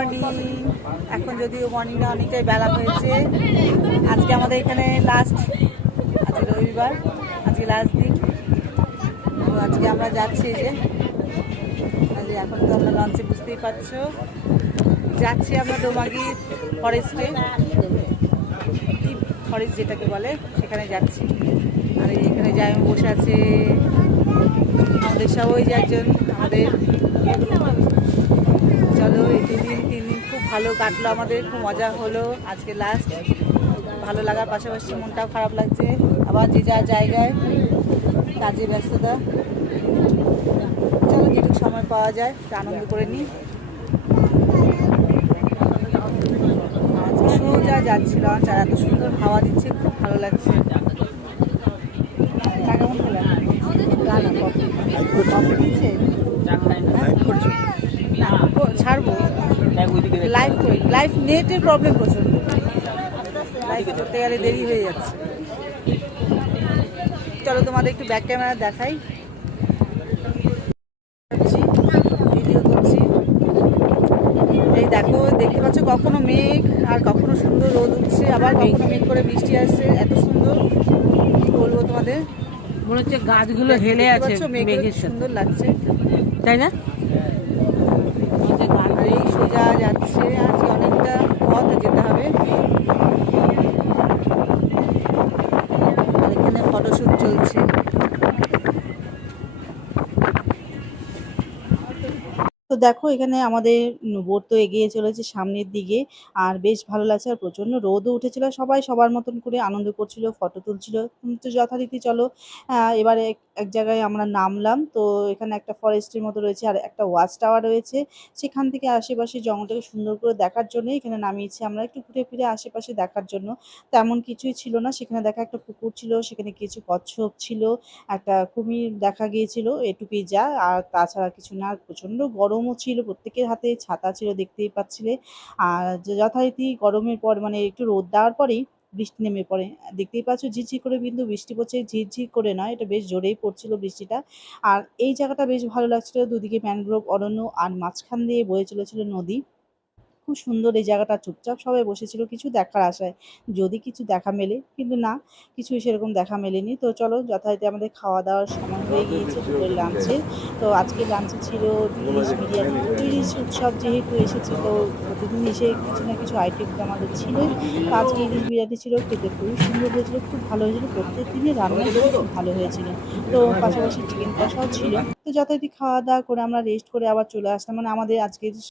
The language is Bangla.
মর্নিং। এখন যদিও মর্নিংটা অনেকটাই বেলা হয়েছে। আজকে আমাদের এখানে লাস্ট, আজকে রবিবার, আজকে লাস্ট দিন। তো আজকে আমরা যাচ্ছি যে এখন তো আমরা লঞ্চে, বুঝতেই পারছো, যাচ্ছি আমরা ডোমাগি ফরেস্টে, ডিপ ফরেস্ট যেটাকে বলে, সেখানে যাচ্ছি। আর এখানে যাই বসে আছে আমাদের সব, ওই যে একজন আমাদের। চলো, এই 3 দিন খুব ভালো কাটলো আমাদের, খুব মজা হলো। আজকে লাস্ট, ভালো লাগার পাশাপাশি মনটাও খারাপ লাগছে। আবার যে যার জায়গায় কাজে ব্যস্ততা। চলো, যেটুকু সময় পাওয়া যায় আনন্দ করে নিই। সোজা যাচ্ছিল, আর এত সুন্দর হাওয়া দিচ্ছে, খুব ভালো লাগছে। কেমন খেলাম? ছাড়বো লাইভ নেটের প্রবলেম প্রচন্ড, লাইভ করতে গেলে দেরি হয়ে যাচ্ছে। চলো তোমাদের একটু ব্যাক ক্যামেরা দেখাই, ভিডিও করছি। এই দেখো, দেখতে পাচ্ছ কখনো মেঘ আর কখনো সুন্দর রোদ উঠছে, আবার কখনো মেঘ করে বৃষ্টি আসছে। এত সুন্দর, কি বলবো তোমাদের, মনে হচ্ছে গাছগুলো হেলে আছে, মেঘের সুন্দর লাগছে, তাই না? আর এই সোজা যাচ্ছে, আজকে অনেকটা পথ যেতে হবে। আর এখানে ফটোশ্যুট চলছে। তো দেখো, এখানে আমাদের বোট তো এগিয়ে চলেছে সামনের দিকে, আর বেশ ভালো লাগছে। আর প্রচণ্ড রোদও উঠেছিল, সবাই সবার মতন করে আনন্দ করছিল, ফটো তুলছিল। তো যথারীতি চলো, এবারে এক জায়গায় আমরা নামলাম। তো এখানে একটা ফরেস্টের মতো রয়েছে, আর একটা ওয়াচ টাওয়ার রয়েছে। সেখান থেকে আশেপাশে জঙ্গলটাকে সুন্দর করে দেখার জন্যই এখানে নামিয়েছি আমরা, একটু ঘুরে ফিরে আশেপাশে দেখার জন্য। তেমন কিছুই ছিল না সেখানে, দেখা একটা পুকুর ছিল, সেখানে কিছু কচ্ছপ ছিল, একটা কুমির দেখা গিয়েছিল, এটুকুই যা। আর তাছাড়া কিছু না। আর প্রচণ্ড গরমও ছিল, প্রত্যেকের হাতে ছাতা ছিল, দেখতেই পাচ্ছিলে। আর যথারীতি গরমের পর, মানে একটু রোদ দেওয়ার পরেই বৃষ্টি নেমে পড়ে। দেখতেই পাচ্ছ, ঝিরঝির করে কিন্তু বৃষ্টি পড়ছে, ঝিরঝির করে নয়, এটা বেশ জোরেই পড়ছিল বৃষ্টিটা। আর এই জায়গাটা বেশ ভালো লাগছিল, দুদিকে ম্যানগ্রোভ অরণ্য, আর মাঝখান দিয়ে বয়ে চলেছিল নদী। খুব সুন্দর এই জায়গাটা, চুপচাপ সবাই বসেছিল কিছু দেখার আশায়, যদি কিছু দেখা মেলে, কিন্তু না, কিছুই সেরকম দেখা মেলেনি। তো চলো, যথারীতি আমাদের খাওয়া দাওয়ার সময় হয়ে গিয়েছে দুপুরের লাঞ্চের। তো আজকে লাঞ্চে ছিল ইলিশ বিরিয়ানি। তো ইলিশ উৎসব যেহেতু এসেছে, তো প্রতিদিন এসে কিছু না কিছু আইটেম তো আমাদের ছিলই। তো আজকে ইলিশ বিরিয়ানি ছিল, খেতে খুবই সুন্দর হয়েছিল, খুব ভালো হয়েছিল, প্রত্যেক দিনই রান্না খুব ভালো হয়েছিল। তো পাশাপাশি চিকেন কষাও ছিল। তো যথারীতি খাওয়া দাওয়া করে আমরা রেস্ট করে আবার চলে আসলাম, মানে আমাদের আজকে